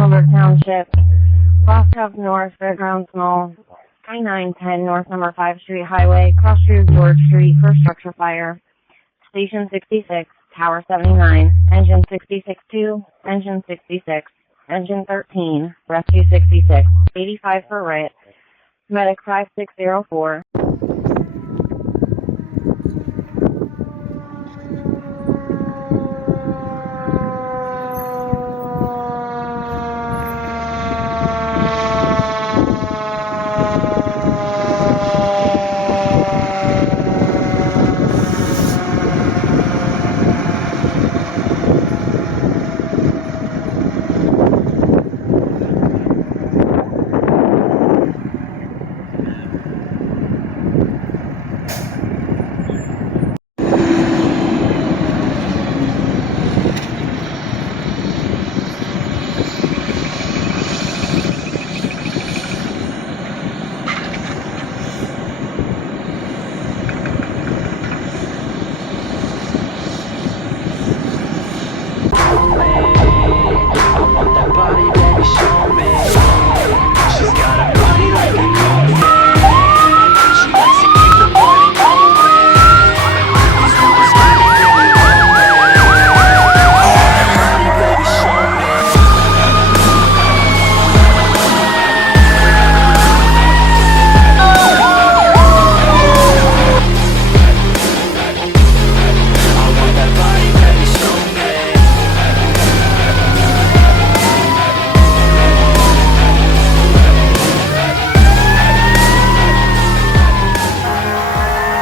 Muhlenberg Township, Crosscuff North, Fairgrounds Mall, 2910 North Number 5 Street Highway, Cross Street, George Street, for structure fire. Station 66, Tower 79, Engine 66-2, Engine 66, Engine 13, Rescue 66, 85 for riot, Medic 5604.